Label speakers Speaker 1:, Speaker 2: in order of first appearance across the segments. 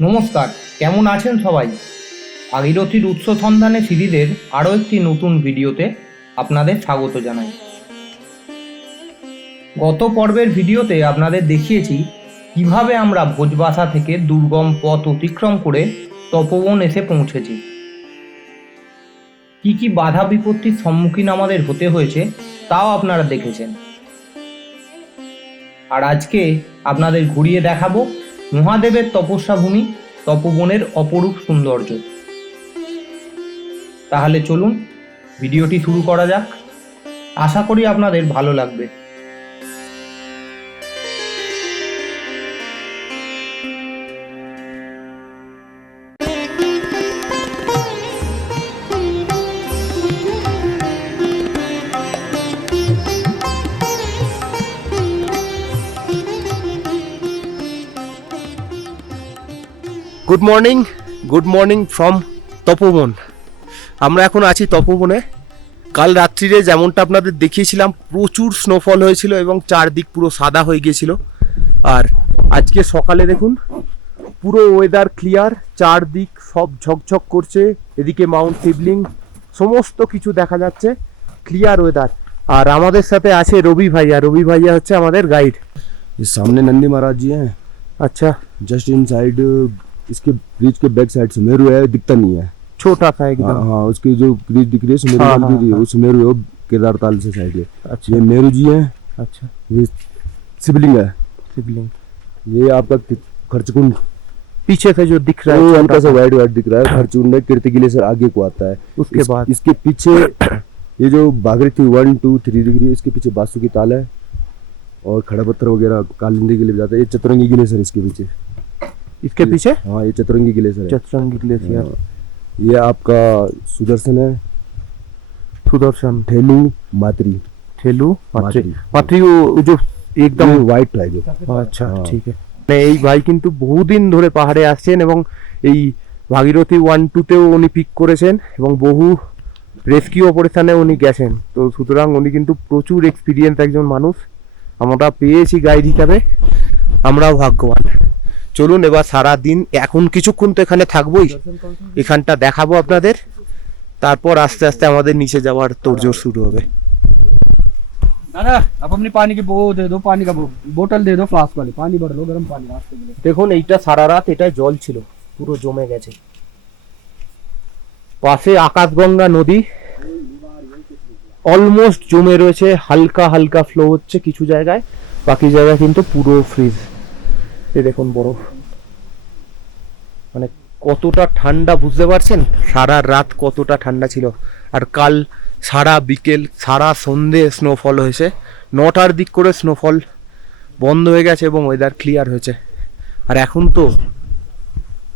Speaker 1: নমস্কার, কেমন আছেন সবাই? ভাগীরথীর উৎস সন্ধানে সিরিজের আরও একটি নতুন ভিডিওতে আপনাদের স্বাগত জানাই। গত পর্বের ভিডিওতে আপনাদের দেখিয়েছি কীভাবে আমরা ভোজবাসা থেকে দুর্গম পথ অতিক্রম করে তপবন এসে পৌঁছেছি। কি কি বাধা বিপত্তির সম্মুখীন আমাদের হতে হয়েছে তাও আপনারা দেখেছেন। আর আজকে আপনাদের ঘুরিয়ে দেখাবো মহাদেবের তপস্যাভূমি তপবনের অপরূপ সৌন্দর্য। তাহলে চলুন, ভিডিওটি শুরু করা যাক। আশা করি আপনাদের ভালো লাগবে।
Speaker 2: Good morning good morning from Tapoban আমরা এখন আছি তপোবনে কাল রাত্রিরে যেমনটা আপনাদের দেখিয়েছিলাম প্রচুর স্নোফল হয়েছিল এবং চারদিক পুরো সাদা হয়ে গিয়েছিল। আর আজকে সকালে দেখুন পুরো ওয়েদার ক্লিয়ার চারদিক সব ঝকঝক করছে এদিকে মাউন্ট সিবলিং সমস্ত কিছু দেখা যাচ্ছে ক্লিয়ার ওয়েদার আর আমাদের সাথে আছে রবি ভাইয়া রবি ভাইয়া হচ্ছে আমাদের গাইড
Speaker 3: সামনে নন্দী মহারাজ জি হ্যাঁ।
Speaker 2: আচ্ছা।
Speaker 3: জাস্ট ইনসাইড इसके ब्रिज के बैक साइड सुमेरु है दिखता नहीं है।
Speaker 2: ছোটা था एकदम।
Speaker 3: हाँ, हाँ उसकी जो ब्रिज दिख रही है सुमेरु
Speaker 2: हाँ, हाँ,
Speaker 3: है। वो सुमेरु है केदार ताल से साइड है।
Speaker 2: अच्छा।
Speaker 3: ये मेरू जी है।
Speaker 2: अच्छा।
Speaker 3: ये शिवलिंग है।
Speaker 2: शिवलिंग।
Speaker 3: ये आपका खर्चकुंड।
Speaker 2: पीछे से जो दिख रहा है
Speaker 3: वो
Speaker 2: हल्का
Speaker 3: सा
Speaker 2: सा,
Speaker 3: वाइट वाइट दिख रहा है खर्चकुंड है कीर्तिगिले से आगे को आता है।
Speaker 2: उसके
Speaker 3: इस-
Speaker 2: बाद।
Speaker 3: इसके पीछे ये जो भागीरथी वन टू थ्री है इसके पीछे बासु की ताल है। और खड़ा पत्थर वगैरह कालिंदी के लिए जाता है। ये चतुरंगी ग्लेशियर इसके पीछे।
Speaker 2: इसके पीछे
Speaker 3: हाँ ये चतुरंगी ग्लेशियर है
Speaker 2: चतुरंगी ग्लेशियर
Speaker 3: हाँ। ये आपका सुदर्शन है
Speaker 2: सुदर्शन
Speaker 3: ठेलू मातरी
Speaker 2: ठेलू मातृ
Speaker 3: मातृ।
Speaker 2: मातৃ वो जो
Speaker 3: একদম
Speaker 2: एकदम
Speaker 3: হোয়াইট টাইপের
Speaker 2: আচ্ছা
Speaker 3: হ্যাঁ।
Speaker 2: ঠিক আছে মানে এই ভাই কিন্তু বহুদিন ধরে পাহাড়ে আসছেন এবং এই ভাগীরথী ওয়ান টুতেও উনি পিক করেছেন এবং বহু রেস্কিউ অপারেশনে উনি গেছেন তো সুতরাং উনি কিন্তু প্রচুর এক্সপিরিয়েন্স একজন মানুষ আমরা পেয়েছি গাইড হিসাবে আমরাও ভাগ্যবান চলুন এবার সারা দিন এখন কিছুক্ষণ তো এখানে থাকবোই। এখানটা দেখাবো আপনাদের। তারপর আস্তে আস্তে আমাদের নিচে যাওয়ার তোড়জোড় শুরু হবে। দেখুন এইটা সারা রাত এটাই জল ছিল পুরো জমে গেছে। পাশে আকাশগঙ্গা নদী অলমোস্ট জমে রয়েছে হালকা হালকা ফ্লো হচ্ছে কিছু জায়গায় বাকি জায়গায় কিন্তু পুরো ফ্রিজ এই দেখুন বরফ। মানে কতটা ঠান্ডা বুঝতে পারছেন? সারা রাত কতটা ঠান্ডা ছিল। আর কাল সারা বিকেল, সারা সন্ধে স্নোফল হয়েছে। নটার দিক করে স্নোফল বন্ধ হয়ে গেছে এবং ওয়েদার ক্লিয়ার হয়েছে। আর এখন তো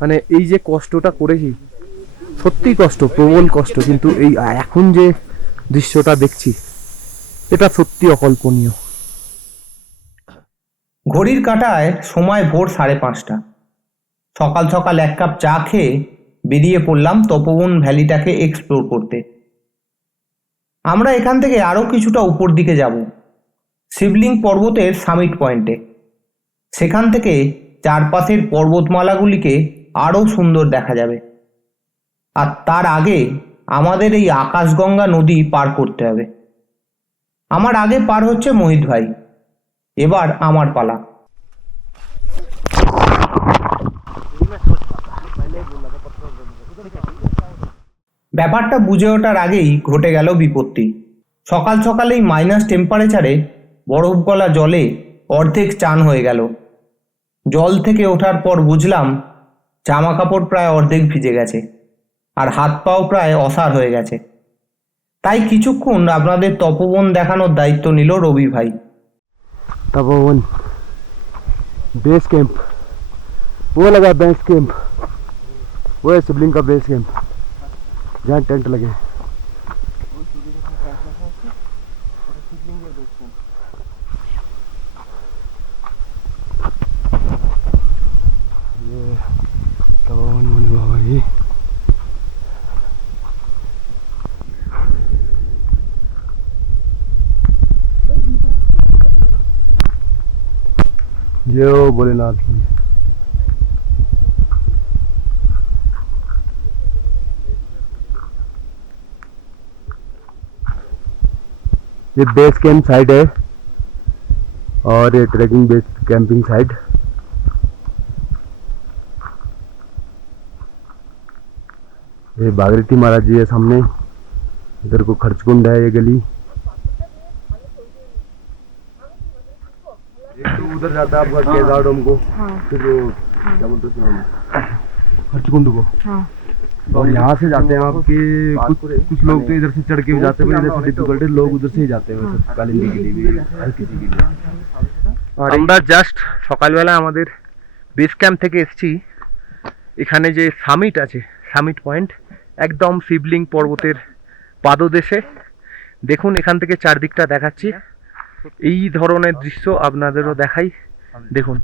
Speaker 2: মানে এই যে কষ্টটা করেছি সত্যি কষ্ট, প্রবল কষ্ট। কিন্তু এই এখন যে দৃশ্যটা দেখছি, এটা সত্যি অকল্পনীয়।
Speaker 1: ঘড়ির কাঁটায় সময় ভোর সাড়ে পাঁচটা। সকাল সকাল এক কাপ চা খেয়ে বেরিয়ে পড়লাম তপবন ভ্যালিটাকে এক্সপ্লোর করতে। আমরা এখান থেকে আরও কিছুটা উপর দিকে যাব, শিবলিং পর্বতের সামিট পয়েন্টে সেখান থেকে চারপাশের পর্বতমালাগুলিকে আরও সুন্দর দেখা যাবে। আর তার আগে আমাদের এই আকাশগঙ্গা নদী পার করতে হবে। আমার আগে পার হচ্ছে মোহিত ভাই। এবার আমার পালা। ব্যাপারটা বুঝে ওঠার আগেই ঘটে গেল বিপত্তি। সকাল সকালেই মাইনাস টেম্পারেচারে বরফ গলা জলে অর্ধেক চান হয়ে গেল। জল থেকে ওঠার পর বুঝলাম জামা কাপড় প্রায় অর্ধেক ভিজে গেছে আর হাত পাও প্রায় অসার হয়ে গেছে। তাই কিছুক্ষণ আপনাদের তপবন দেখানোর দায়িত্ব নিল রবি ভাই।
Speaker 3: तपोवन बेस कैंप वो लगा बेस कैंप वो है शिवलिंग का बेस कैंप जहाँ टेंट लगे। ये जय भोलेनाथ की ये बेस कैंप साइट है और ये ट्रैकिंग बेस कैंपिंग साइट ये बागरती महाराज जी है सामने। इधर को खर्चकुंड है ये गली। उधर जाता है आपका केदार डोम को फिर वो क्या बोलते हैं उसका नाम? खर्चकुंड को और यहाँ से जाते हैं आपके कुछ कुछ लोग तो इधर से चढ़ के भी जाते हैं इधर से डिफिकल्ट है लोग उधर से ही जाते हैं वैसे कालिंदी के लिए भी हर किसी के लिए
Speaker 2: আমরা জাস্ট সকালবেলা আমাদের বেস ক্যাম্প থেকে এসেছি এখানে যে সামিট আছে সামিট পয়েন্ট একদম শিবলিং পর্বতের পাদদেশে দেখুন এখান থেকে চারদিকটা দেখাচ্ছি এই ধরনের দৃশ্য আপনাদেরও দেখাই। দেখুন।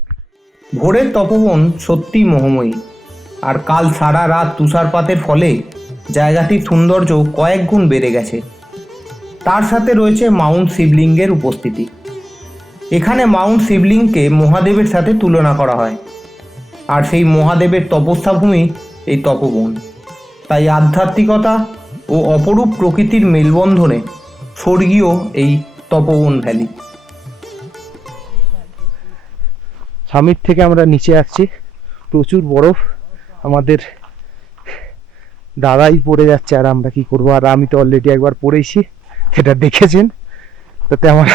Speaker 1: ভোরের তপবন সত্যি মোহময়ী। আর কাল সারা রাত তুষারপাতের ফলে জায়গাটির সৌন্দর্য কয়েক গুণ বেড়ে গেছে। তার সাথে রয়েছে মাউন্ট শিবলিঙ্গের উপস্থিতি। এখানে মাউন্ট শিবলিঙ্গকে মহাদেবের সাথে তুলনা করা হয়। আর সেই মহাদেবের তপস্যাভূমি এই তপবন। তাই আধ্যাত্মিকতা ও অপরূপ প্রকৃতির মেলবন্ধনে স্বর্গীয় এই তপবন ভ্যালি।
Speaker 2: সামিট থেকে আমরা নিচে আসছি। প্রচুর বরফ। আমাদের দাদাই পড়ে যাচ্ছে আর আমরা কি করব? আর আমি তো অলরেডি একবার পড়েছি সেটা দেখেছেন। তাতে আমার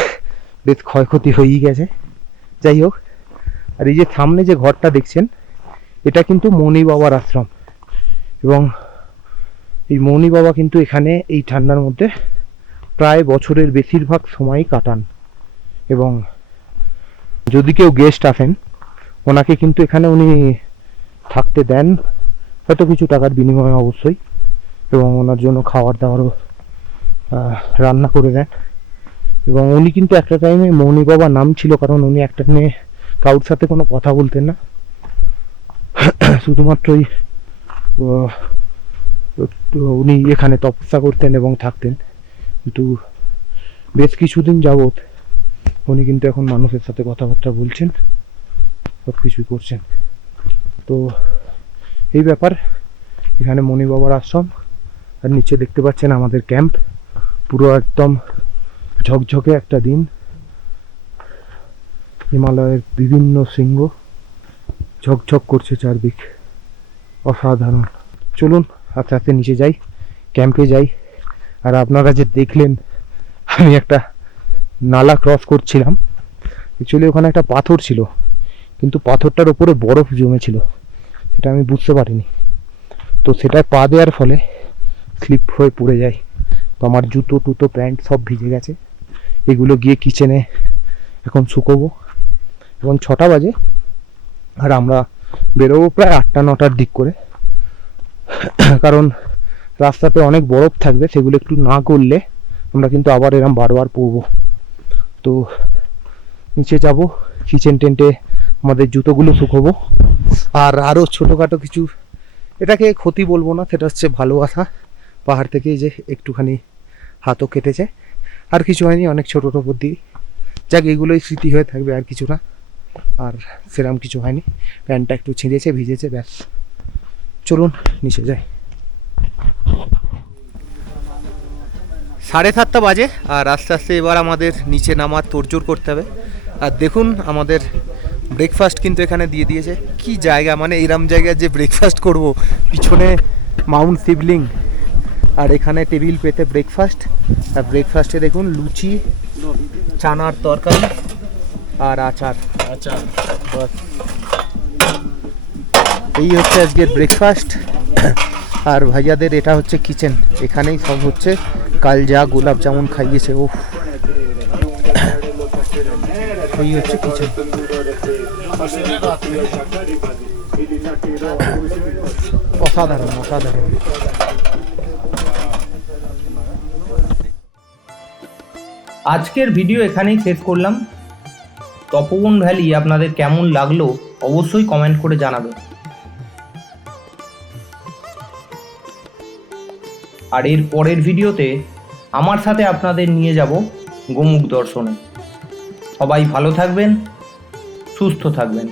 Speaker 2: বেশ ক্ষয়ক্ষতি হয়েই গেছে। যাই হোক, আর এই যে সামনে যে ঘরটা দেখছেন, এটা কিন্তু মৌনি বাবার আশ্রম। এবং এই মৌনি বাবা কিন্তু এখানে এই ঠান্ডার মধ্যে প্রায় বছরের বেশিরভাগ সময়ই কাটান। এবং যদি কেউ গেস্ট আসেন ওনাকে কিন্তু এখানে উনি থাকতে দেন। হয়তো কিছু টাকার বিনিময়ে অবশ্যই। এবং ওনার জন্য দাবারও আহ, রান্না করে দেন। এবং উনি কিন্তু একটা টাইমে মৌনি বাবা নাম ছিল কারণ উনি একটা টাইমে কারোর সাথে কোনো কথা বলতেন না। শুধুমাত্রই আহ, উনি এখানে তপস্যা করতেন এবং থাকতেন। কিন্তু বেশ কিছুদিন যাবত উনি কিন্তু এখন মানুষের সাথে কথাবার্তা বলছেন সব কিছুই করছেন। তো এই ব্যাপার, এখানে মণি বাবার আশ্রম, আর নিচে দেখতে পাচ্ছেন আমাদের ক্যাম্প। পুরো একদম ঝকঝকে একটা দিন। হিমালয়ের বিভিন্ন শৃঙ্গ ঝকঝক করছে চারদিক। অসাধারণ। চলুন, আস্তে আস্তে নিচে যাই, ক্যাম্পে যাই। আর আপনারা যে দেখলেন, আমি একটা নালা ক্রস করছিলাম। অ্যাকচুয়ালি ওখানে একটা পাথর ছিল, কিন্তু পাথরটার উপরে বরফ জমেছিল, সেটা আমি বুঝতে পারিনি। তো সেটায় পা দেওয়ার ফলে স্লিপ হয়ে পড়ে যায়। তো আমার জুতো, টুতো, প্যান্ট সব ভিজে গেছে। এগুলো গিয়ে কিচেনে এখন শুকোবো। এবং ছটা বাজে, আর আমরা বেরোবো প্রায় আটটা, নটার দিক করে। কারণ রাস্তাতে অনেক বরফ থাকবে, সেগুলো একটু না করলে আমরা কিন্তু আবার এরম বারবার পড়ব তো নিচে যাব কিচেন টেন্টে আমাদের জুতোগুলো শুকোবো। আর আরও ছোটোখাটো কিছু, এটাকে ক্ষতি বলব না, সেটা হচ্ছে ভালোবাসা পাহাড় থেকে যে একটুখানি হাতও কেটেছে। আর কিছু হয়নি, অনেক ছোটোর ওপর দিয়ে যাক, এগুলোই স্মৃতি হয়ে থাকবে আর কিছু না। আর সেরম কিছু হয়নি। প্যান্টটা একটু ছিঁড়েছে, ভিজেছে, ব্যাস। চলুন, নিচে যাই। সাড়ে সাতটা বাজে আর আস্তে আস্তে এবার আমাদের নিচে নামার তোড়জোড় করতে হবে। আর দেখুন আমাদের ব্রেকফাস্ট কিন্তু এখানে দিয়ে দিয়েছে। কি জায়গা মানে এরম জায়গায় যে ব্রেকফাস্ট করব পিছনে মাউন্ট শিবলিং আর এখানে টেবিল পেতে ব্রেকফাস্ট আর ব্রেকফাস্টে দেখুন লুচি চানার তরকারি আর আচার। আচার। এই হচ্ছে আজকের ব্রেকফাস্ট আর ভাইয়াদের এটা হচ্ছে কিচেন। এখানেই সব হচ্ছে কাল যা গোলাপ জামুন খাইয়েছে ও হচ্ছে কিচেন। অসাধারণ অসাধারণ।
Speaker 1: আজকের ভিডিও এখানেই শেষ করলাম। তপবন ভ্যালি আপনাদের কেমন লাগল অবশ্যই কমেন্ট করে জানাবেন। আর এর পরের ভিডিওতে আমার সাথে আপনাদের নিয়ে যাব গোমুখ দর্শনে। সবাই ভালো থাকবেন, সুস্থ থাকবেন।